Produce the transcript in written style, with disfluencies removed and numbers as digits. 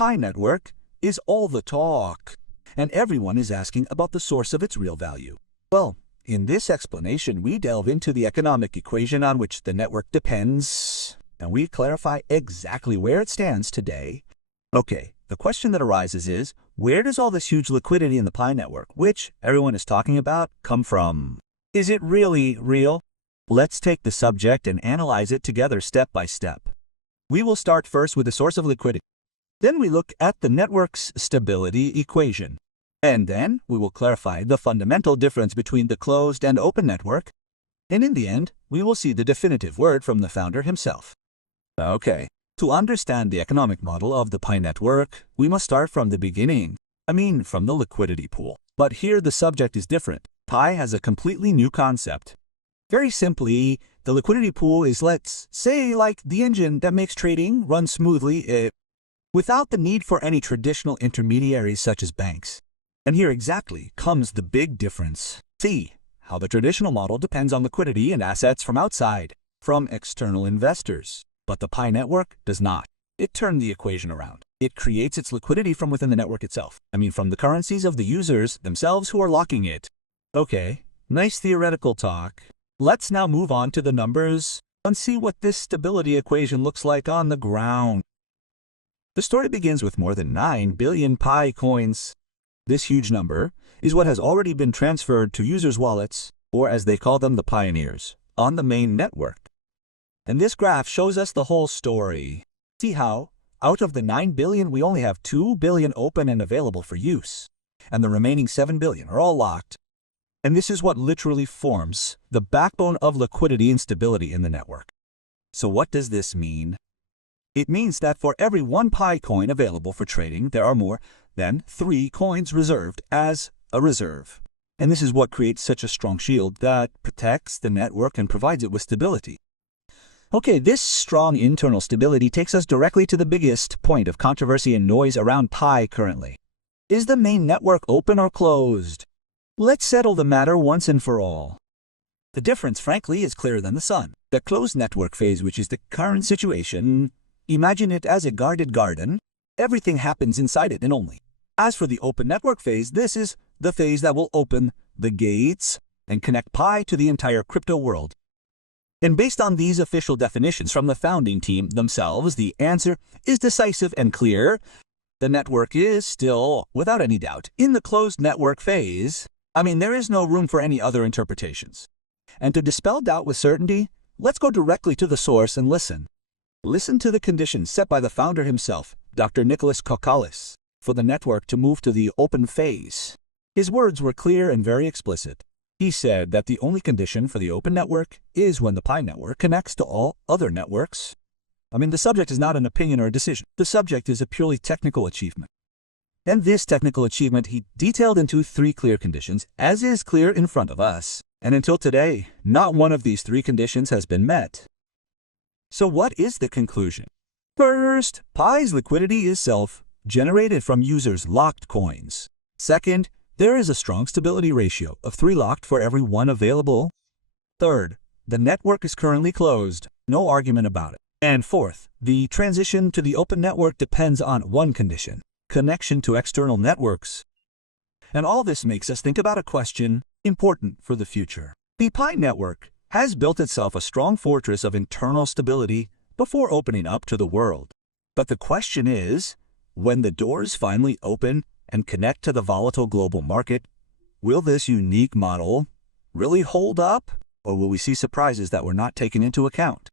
Pi network is all the talk, and everyone is asking about the source of its real value. Well, in this explanation, we delve into the economic equation on which the network depends, and we clarify exactly where it stands today. Okay, the question that arises is, where does all this huge liquidity in the Pi network, which everyone is talking about, come from? Is it really real? Let's take the subject and analyze it together step by step. We will start first with the source of liquidity. Then we look at the network's stability equation. And then we will clarify the fundamental difference between the closed and open network. And in the end, we will see the definitive word from the founder himself. Okay, to understand the economic model of the Pi network, we must start from the beginning. From the liquidity pool. But here the subject is different. Pi has a completely new concept. Very simply, the liquidity pool is, let's say, like the engine that makes trading run smoothly without the need for any traditional intermediaries such as banks. And here exactly comes the big difference. See how the traditional model depends on liquidity and assets from outside, from external investors. But the Pi network does not. It turned the equation around. It creates its liquidity from within the network itself. From the currencies of the users themselves who are locking it. Okay, nice theoretical talk. Let's now move on to the numbers and see what this stability equation looks like on the ground. The story begins with more than 9 billion Pi coins. This huge number is what has already been transferred to users' wallets, or as they call them, the pioneers, on the main network. And this graph shows us the whole story. See how, out of the 9 billion, we only have 2 billion open and available for use, and the remaining 7 billion are all locked. And this is what literally forms the backbone of liquidity and stability in the network. So what does this mean? It means that for every 1 Pi coin available for trading, there are more than 3 coins reserved as a reserve. And this is what creates such a strong shield that protects the network and provides it with stability. Okay, this strong internal stability takes us directly to the biggest point of controversy and noise around Pi currently. Is the main network open or closed? Let's settle the matter once and for all. The difference, frankly, is clearer than the sun. The closed network phase, which is the current situation, imagine it as a guarded garden. Everything happens inside it and only. As for the open network phase, this is the phase that will open the gates and connect Pi to the entire crypto world. And based on these official definitions from the founding team themselves, the answer is decisive and clear. The network is still, without any doubt, in the closed network phase. There is no room for any other interpretations. And to dispel doubt with certainty, let's go directly to the source and listen. Listen to the conditions set by the founder himself, Dr. Nicholas Kokkalis, for the network to move to the open phase. His words were clear and very explicit. He said that the only condition for the open network is when the Pi network connects to all other networks. The subject is not an opinion or a decision. The subject is a purely technical achievement. And this technical achievement he detailed into 3 clear conditions, as is clear in front of us. And until today, not one of these 3 conditions has been met. So what is the conclusion? First, Pi's liquidity is self-generated from users' locked coins. Second, there is a strong stability ratio of 3 locked for every 1 available. Third, the network is currently closed. No argument about it. And fourth, the transition to the open network depends on 1 condition: connection to external networks. And all this makes us think about a question important for the future. The Pi network has built itself a strong fortress of internal stability before opening up to the world. But the question is, when the doors finally open and connect to the volatile global market, will this unique model really hold up? Or will we see surprises that were not taken into account?